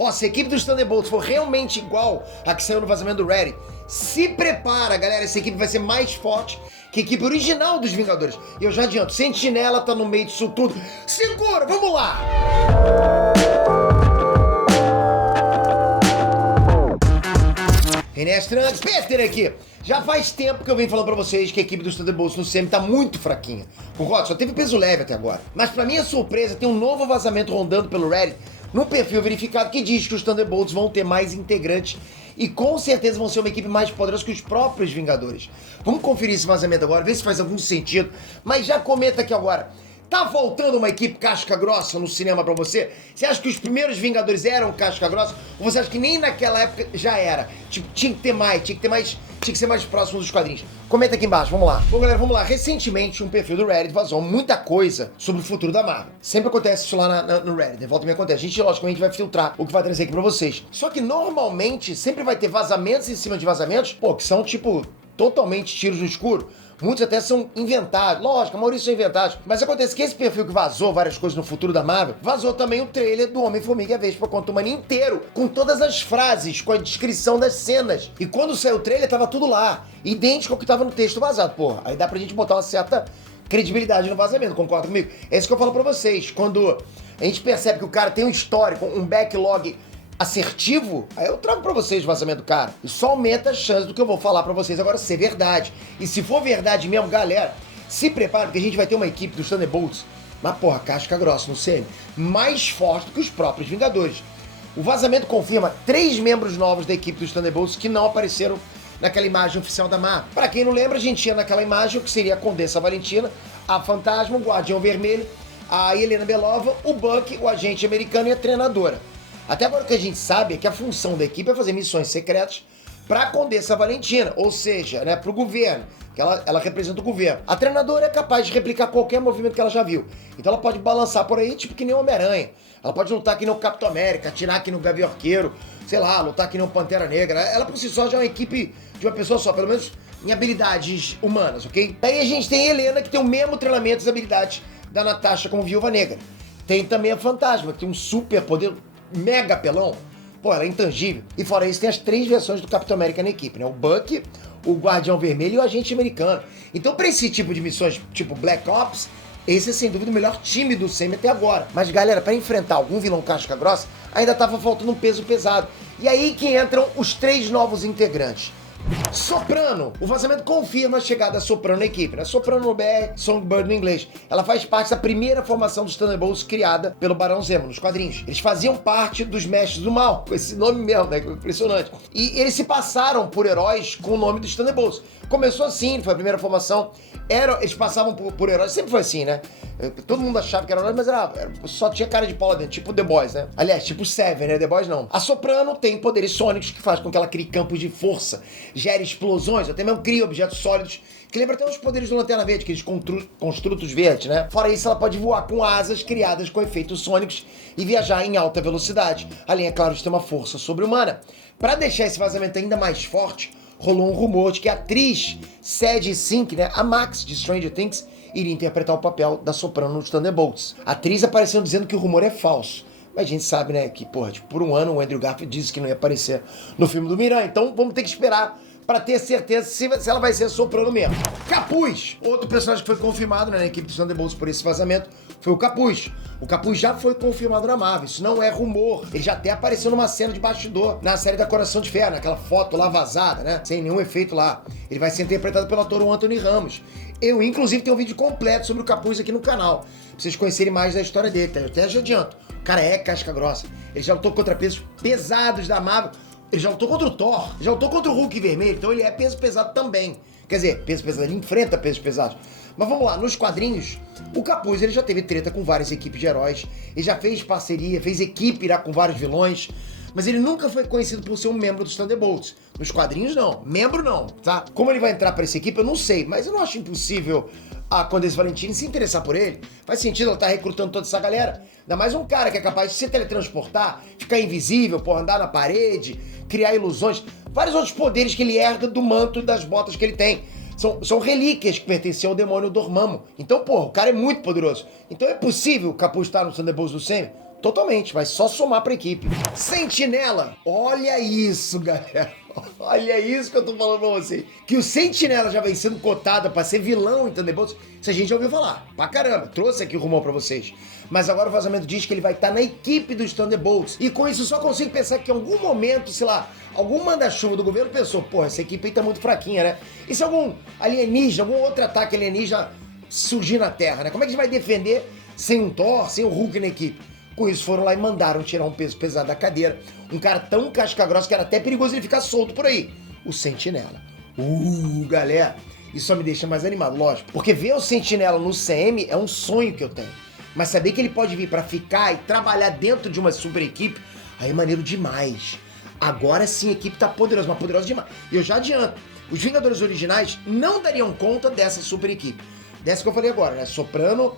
Ó, se a equipe dos Thunderbolts for realmente igual a que saiu no vazamento do Reddit, se prepara, galera, essa equipe vai ser mais forte que a equipe original dos Vingadores. E eu já adianto, Sentinela tá no meio disso tudo. Segura, vamos lá! Enes Trunks, Peter aqui. Já faz tempo que eu venho falando pra vocês que a equipe dos Thunderbolts no semi tá muito fraquinha. Concordo, só teve peso leve até agora. Mas pra minha surpresa, tem um novo vazamento rondando pelo Reddit, num perfil verificado que diz que os Thunderbolts vão ter mais integrantes e com certeza vão ser uma equipe mais poderosa que os próprios Vingadores. Vamos conferir esse vazamento agora, ver se faz algum sentido. Mas já comenta aqui agora. Tá faltando uma equipe casca grossa no cinema pra você? Você acha que os primeiros Vingadores eram casca grossa? Ou você acha que nem naquela época já era? Tipo, tinha que ser mais próximo dos quadrinhos. Comenta aqui embaixo, vamos lá. Bom, galera, vamos lá. Recentemente, um perfil do Reddit vazou muita coisa sobre o futuro da Marvel. Sempre acontece isso lá no Reddit, volta e me acontece. A gente, logicamente, vai filtrar o que vai trazer aqui pra vocês. Só que, normalmente, sempre vai ter vazamentos em cima de vazamentos, pô, que são, tipo, totalmente tiros no escuro. Muitos até são inventados, lógico, a maioria são inventados. Mas acontece que esse perfil que vazou várias coisas no futuro da Marvel, vazou também o trailer do Homem-Formiga e a Vespa Quantumania inteiro, com todas as frases, com a descrição das cenas. E quando saiu o trailer, tava tudo lá, idêntico ao que tava no texto vazado. Porra, aí dá pra gente botar uma certa credibilidade no vazamento, concorda comigo? É isso que eu falo pra vocês. Quando a gente percebe que o cara tem um histórico, um backlog assertivo, aí eu trago pra vocês o vazamento do cara. E só aumenta a chance do que eu vou falar pra vocês agora ser verdade. E se for verdade mesmo, galera, se prepara, porque a gente vai ter uma equipe dos Thunderbolts, mas porra, casca grossa no CM, mais forte do que os próprios Vingadores. O vazamento confirma 3 membros novos da equipe dos Thunderbolts que não apareceram naquela imagem oficial da Marvel. Pra quem não lembra, a gente tinha naquela imagem o que seria a Condessa Valentina, a Fantasma, o Guardião Vermelho, a Helena Belova, o Bucky, o agente americano e a treinadora. Até agora o que a gente sabe é que a função da equipe é fazer missões secretas para a Condessa Valentina, ou seja, né, para o governo, que ela representa o governo. A treinadora é capaz de replicar qualquer movimento que ela já viu. Então ela pode balançar por aí, tipo que nem o Homem-Aranha. Ela pode lutar que nem o Capitão América, atirar que nem o Gavião Arqueiro, sei lá, lutar que nem o Pantera Negra. Ela por si só já é uma equipe de uma pessoa só, pelo menos em habilidades humanas, ok? Aí a gente tem a Helena, que tem o mesmo treinamento e habilidades da Natasha como Viúva Negra. Tem também a Fantasma, que tem um super poder mega apelão. Pô, ela é intangível. E fora isso, tem as 3 versões do Capitão América na equipe, né? O Bucky, o Guardião Vermelho e o Agente Americano. Então, pra esse tipo de missões, tipo Black Ops, esse é sem dúvida o melhor time do CM até agora. Mas, galera, pra enfrentar algum vilão casca grossa, ainda tava faltando um peso pesado. E aí que entram os 3 novos integrantes. Soprano. O vazamento confirma a chegada da Soprano na equipe, né? Soprano no BR, Songbird no inglês. Ela faz parte da primeira formação dos Thunderbolts criada pelo Barão Zemo nos quadrinhos. Eles faziam parte dos Mestres do Mal, com esse nome mesmo, né? Impressionante. E eles se passaram por heróis com o nome dos Thunderbolts. Começou assim, foi a primeira formação. Eles passavam por heróis, sempre foi assim, né? Todo mundo achava que era herói, mas só tinha cara de pau lá dentro, tipo The Boys, né? Aliás, tipo Seven, né? The Boys não. A Soprano tem poderes sônicos que faz com que ela crie campos de força, gere explosões, até mesmo cria objetos sólidos, que lembra até os poderes do Lanterna Verde, aqueles construtos verdes, né? Fora isso, ela pode voar com asas criadas com efeitos sônicos e viajar em alta velocidade, além, é claro, de ter uma força sobre-humana. Para deixar esse vazamento ainda mais forte, rolou um rumor de que a atriz Sadie Sink, né, a Max de Stranger Things, iria interpretar o papel da Soprano nos Thunderbolts. A atriz apareceu dizendo que o rumor é falso. Mas a gente sabe, né, que, porra, tipo, por um ano o Andrew Garfield disse que não ia aparecer no filme do Miran. Então vamos ter que esperar pra ter certeza se ela vai ser Soprano mesmo. Capuz! Outro personagem que foi confirmado, né, na equipe dos Thunderbolts por esse vazamento foi o Capuz. O Capuz já foi confirmado na Marvel, isso não é rumor. Ele já até apareceu numa cena de bastidor, na série da Coração de Ferro, naquela foto lá vazada, né, sem nenhum efeito lá. Ele vai ser interpretado pelo ator Anthony Ramos. Eu, inclusive, tenho um vídeo completo sobre o Capuz aqui no canal, pra vocês conhecerem mais da história dele, tá? Eu até já adianto. O cara é casca grossa. Ele já lutou contra pesos pesados da Marvel. Ele já lutou contra o Thor, já lutou contra o Hulk vermelho, então ele é peso pesado também. Quer dizer, peso pesado, ele enfrenta pesos pesados. Mas vamos lá, nos quadrinhos, o Capuz ele já teve treta com várias equipes de heróis, ele já fez parceria, fez equipe lá com vários vilões, mas ele nunca foi conhecido por ser um membro dos Thunderbolts. Nos quadrinhos não, membro não, tá? Como ele vai entrar pra essa equipe eu não sei, mas eu não acho impossível a Condessa Valentina se interessar por ele. Faz sentido ela estar recrutando toda essa galera. Ainda mais um cara que é capaz de se teletransportar, ficar invisível, por andar na parede, criar ilusões. Vários outros poderes que ele herda do manto e das botas que ele tem. São relíquias que pertenciam ao demônio Dormammu. Então, porra, o cara é muito poderoso. Então é possível o Capuz estar no Thunderbolts do Semi? Totalmente, vai só somar pra equipe. Sentinela, olha isso, galera. Olha isso que eu tô falando pra vocês. Que o Sentinela já vem sendo cotado pra ser vilão em Thunderbolts. Isso a gente já ouviu falar. Pra caramba. Trouxe aqui o rumor pra vocês. Mas agora o vazamento diz que ele vai estar na equipe dos Thunderbolts. E com isso eu só consigo pensar que em algum momento, sei lá, algum manda-chuva do governo pensou, porra, essa equipe aí tá muito fraquinha, né? E se algum alienígena, algum outro ataque alienígena surgir na Terra, né? Como é que a gente vai defender sem um Thor, sem o Hulk na equipe? Com isso foram lá e mandaram tirar um peso pesado da cadeira. Um cara tão casca-grossa que era até perigoso ele ficar solto por aí. O Sentinela. Galera, isso só me deixa mais animado, lógico. Porque ver o Sentinela no CM é um sonho que eu tenho. Mas saber que ele pode vir pra ficar e trabalhar dentro de uma super equipe, aí é maneiro demais. Agora sim a equipe tá poderosa, mas poderosa demais. E eu já adianto, os Vingadores originais não dariam conta dessa super equipe. Dessa que eu falei agora, né? Soprano,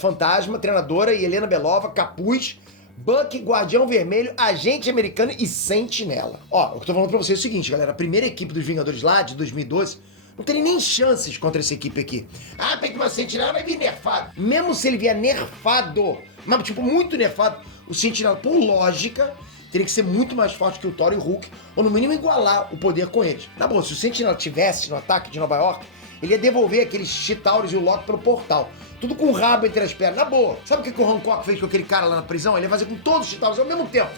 Fantasma, Treinadora e Helena Belova, Capuz, Bucky, Guardião Vermelho, Agente Americano e Sentinela. Ó, o que eu tô falando pra vocês é o seguinte, galera. A primeira equipe dos Vingadores lá, de 2012, não teria nem chances contra essa equipe aqui. Ah, tem que uma Sentinela vai vir nerfado. Mesmo se ele vier nerfado, mas tipo, muito nerfado, o Sentinela, por lógica, teria que ser muito mais forte que o Thor e o Hulk, ou no mínimo igualar o poder com eles. Na boa, se o Sentinela tivesse no ataque de Nova York, ele ia devolver aqueles Chitauros e o Loki pelo portal. Tudo com o rabo entre as pernas. Na boa. Sabe o que o Hancock fez com aquele cara lá na prisão? Ele ia fazer com todos os Chitauros ao mesmo tempo.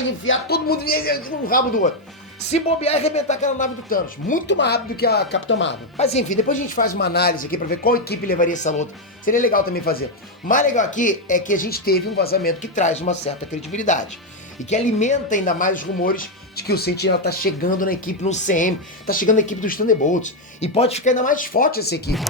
Enfiar todo mundo no rabo do outro. Se bobear e arrebentar aquela nave do Thanos. Muito mais rápido do que a Capitã Marvel. Mas enfim, depois a gente faz uma análise aqui pra ver qual equipe levaria essa luta. Seria legal também fazer. O mais legal aqui é que a gente teve um vazamento que traz uma certa credibilidade. E que alimenta ainda mais os rumores de que o Sentinela tá chegando na equipe no CM, tá chegando na equipe dos Thunderbolts. E pode ficar ainda mais forte essa equipe.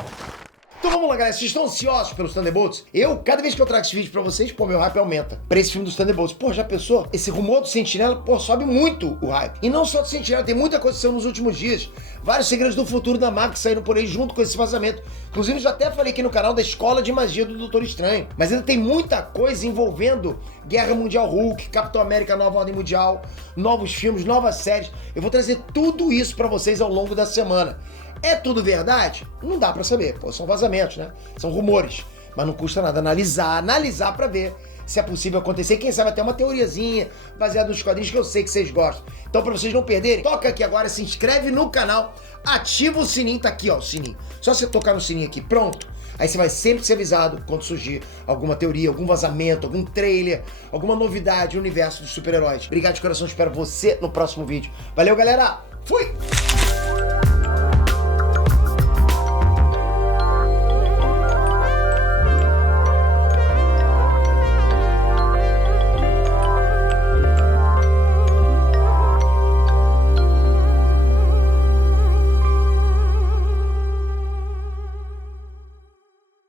Então vamos lá, galera. Vocês estão ansiosos pelos Thunderbolts? Cada vez que eu trago esse vídeo pra vocês, pô, meu hype aumenta. Pra esse filme dos Thunderbolts. Pô, já pensou? Esse rumor do Sentinela, pô, sobe muito o hype. E não só do Sentinela, tem muita coisa que saiu nos últimos dias. Vários segredos do futuro da Marvel que saíram por aí junto com esse vazamento. Inclusive, já até falei aqui no canal da Escola de Magia do Doutor Estranho. Mas ainda tem muita coisa envolvendo Guerra Mundial Hulk, Capitão América, Nova Ordem Mundial, novos filmes, novas séries. Eu vou trazer tudo isso pra vocês ao longo da semana. É tudo verdade? Não dá pra saber, pô, são vazamentos, né? São rumores, mas não custa nada analisar pra ver se é possível acontecer. Quem sabe até uma teoriazinha baseada nos quadrinhos que eu sei que vocês gostam. Então pra vocês não perderem, toca aqui agora, se inscreve no canal, ativa o sininho, tá aqui ó, o sininho. Só você tocar no sininho aqui, pronto. Aí você vai sempre ser avisado quando surgir alguma teoria, algum vazamento, algum trailer, alguma novidade no universo dos super-heróis. Obrigado de coração, espero você no próximo vídeo. Valeu, galera! Fui!